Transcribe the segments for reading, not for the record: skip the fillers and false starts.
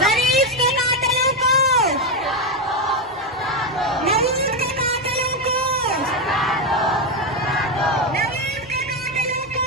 जरीफ के कातिलों को, नवीद के कातिलों को, नवीद के कातिलों को,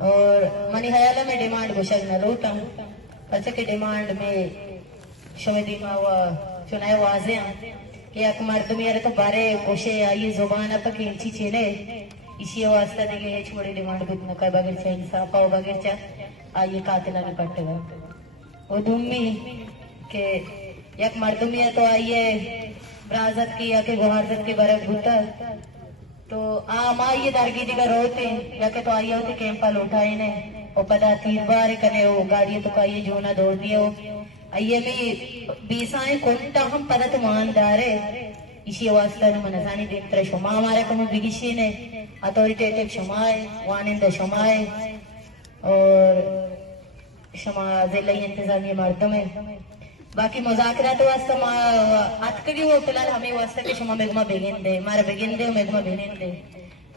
और मनी हयाला में डिमांड घोषक न रोता हूँ अच्छा के डिमांड में शमे दिमा हुआ चुनाव वाजे एक मर्दमी अरे तो बारे कोशे आई जुबान अब तक इंची चेले इसी वास्ता देंगे है छोड़े डिमांड कुछ न कर बगैर चा इंसाफ पाओ बगैर चा आइए कातिला ने पट्टे गए वो दुम्मी के एक मर्दमी है तो आइए ब्राज़त की या के गुहारत की बरक भूता तो आइए दरगी दिगा रोते या के तो आइए होते कैंपा लौटाए ने और पता तीर बार कने वो गाड़ी तो आइए जो ना दौड़ दियो आइए में बीसाएं कोंटा हम पदत मानदारे इसी वास्ता न मनसानी देत्र शमा हमारे कम बिगिशी ने अथॉरिटेटिव शमाए वानिंदा शमाए और शमा जिला इंतजामिया मर्दम है बाकी मुज़ाकरात वास्ता मा अतकगी वो फिलहाल हमें वास्ता के शमा मेगमा बेगिंदे मारा बेगिंदे मेगमा बेगिंदे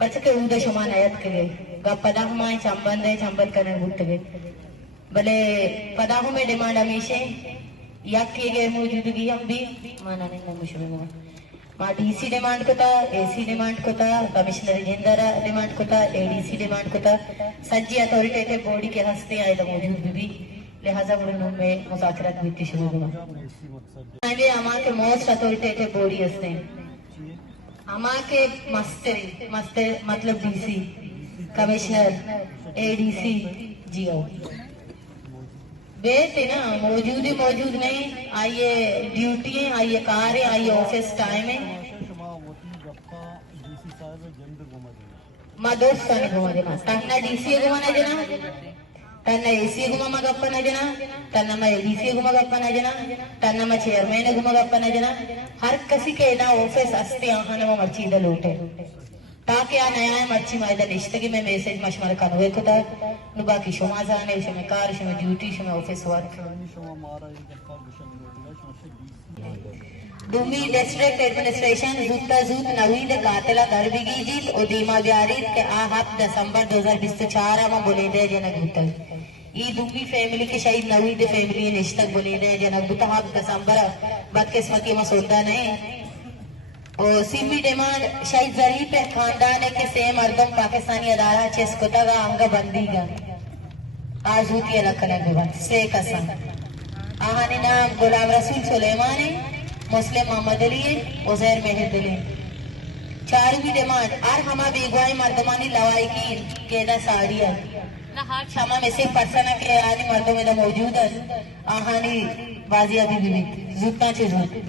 पचके उदा शमा नयत के गा पदा हमारे चंबंद करने बुतगे भले पदाहों में डिमांड हमेशा याद किए गए मौजूदगी हम भी माना नहीं मुश्किल में माँ डीसी डिमांड को था एसी डिमांड को था कमिश्नर जिंदारा डिमांड को था एडीसी डिमांड को था सज्जी अथॉरिटेटिव बॉडी के हस्ते आए मौजूद भी लिहाजा मुझे में मुज़ाकरात भी शुरू हुआ ये हमारे मोस्ट अथॉरिटेटिव बॉडी हस्ते हमारे मस्टर मतलब डीसी कमिश्नर एडीसी जीओ बेटे ना मौजूद नहीं आइए ड्यूटी है आइए कार है आइए ऑफिस टाइम है माँ दोस्त का नहीं घुमा देना तन्ना डीसी घुमाना जना तन्ना एसी घुमा मगप्पना जना तन्ना मैं एडीसी घुमा गप्पना जना तन्ना मैं चेयरमैन घुमा गप्पना जना हर किसी के ना ऑफिस अस्ते आहाने वो मर्ची इधर लूटे ताकि आ नया मर्ची मायदा निश्तगी में मैसेज मशमर कन्वे को था नुबा की शुमा जाने शुमे कार शुमे ड्यूटी शुमे ऑफिस वर्क दुमी डिस्ट्रिक्ट एडमिनिस्ट्रेशन जुत्ता जूत नवीद कातिला दरबिगी जीत और दीमा ब्यारीत के आहत दिसंबर 2024 में बुलेदे जनक बुतल ये दुमी फैमिली के शहीद नवीद फैमिली निश्तक बुलेदे जनक बुता हक दिसंबर बदकिस्मती में सोता नहीं और सीमी डिमांड शहीद जरीफ खानदान के से मर्दम पाकिस्तानी अदारा चेस्कुतगा अंग बंदीगा आजूती अलग कलर से कसम आहाने नाम गुलाम रसूल सुलेमानी मुस्लिम मोहम्मद अली उजैर मेहदली चारवी डिमांड आर हमा बेगवाई मर्दमानी लवाई की केदा साड़िया क्षमा में से पर्सना के आने मर्दों में मौजूद है आहानी बाजी अभी भी जूता से जूत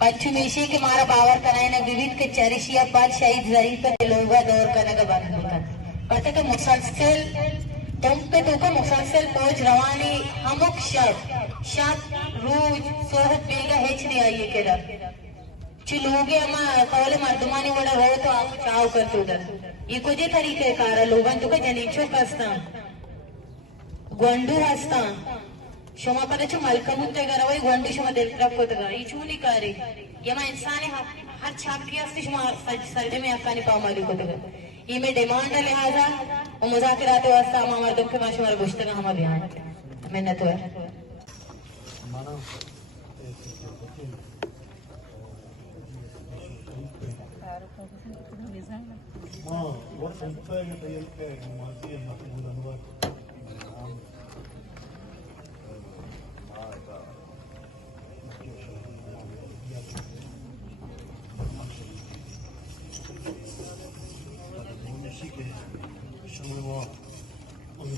पश्चिमेशी के मारा बावर कराए न विविध के चरिशिया पाद शहीद जरीफ पे लोगा दौर करने का बात होता पता तो मुसलसल तुम पे तो को मुसलसल पहुंच रवानी हमक शब रोज सोहत बेगा हेच नहीं आई के ला चिलोगे अमा कौले मर्दमानी वाला हो तो आप चाव कर तो उधर ये कुछ तरीके कारा लोगन तो का जनीचो कसता गुंडू हस्ता शोमा पता चो मलकमुत तेगा रवाई गुंडू शोमा दिल तरफ को तेगा ये चूनी करे ये मां इंसान है हर छाप किया से शोमा सर्दे में अकानी पाव माली को तेगा ये में डिमांड लिहाजा और मुज़ाकरात वास्ता हम मर्दों के माशे मारे गुश्तगा हम बयान मैंने तो है वो संस्था है तैयार के मासी है महमूद अनवर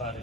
कारी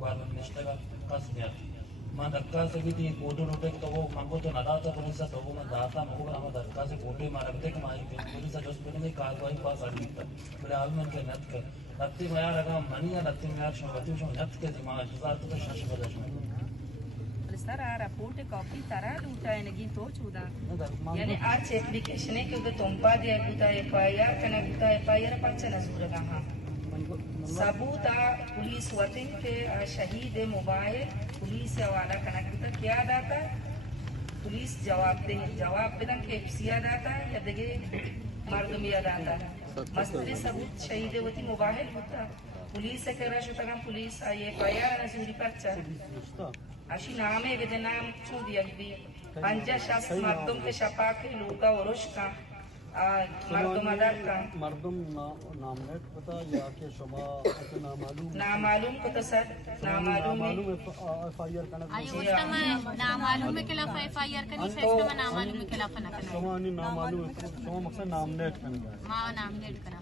गवर्नमेंट मिनिस्टर का कस दिया मां धक्का से भी थी कोटो नोटे तो वो मांगो तो नदा तो पुलिस तो वो मैं दाता मगर हम धक्का से कोटे मार रखते कि माई पुलिस जस्ट ने कार्रवाई पास आ गई बड़े आल में के नत के लत्ती में यार अगर मनी या लत्ती में यार शो बच्चों शो नत के दिमाग इंतजार तो शाश बदल Sara rapporte copy tara duta enegi to chuda yani आज एप्लीकेशन के उधर तुमपा दिया गुता एफआईआर कना गुता एफआईआर पक्ष न सुरगा हां सबूता पुलिस वतिन के शहीद मोबाइल पुलिस हवाला कना गुता क्या दाता पुलिस जवाब देना के एफसीआर दाता या देगे मर्दमिया दाता मसले सबूत शहीद वती मोबाइल होता पुलिस के राशुता पुलिस आई एफआईआर न सुरी पक्ष अशी नामे वेदे नाम चूदी अगदी पंचाशास मर्दम के शपाक लूका वरुष्का मर्दम अदर का मर्दम नामनेट पता या के शमा के नामालूम को तो सर नामालूम एफआईआर करना नामालूम के खिलाफ एफआईआर करनी है नामालूम के खिलाफ ना करना शमा नामालूम शमा मकसद नामनेट करना नामनेट करा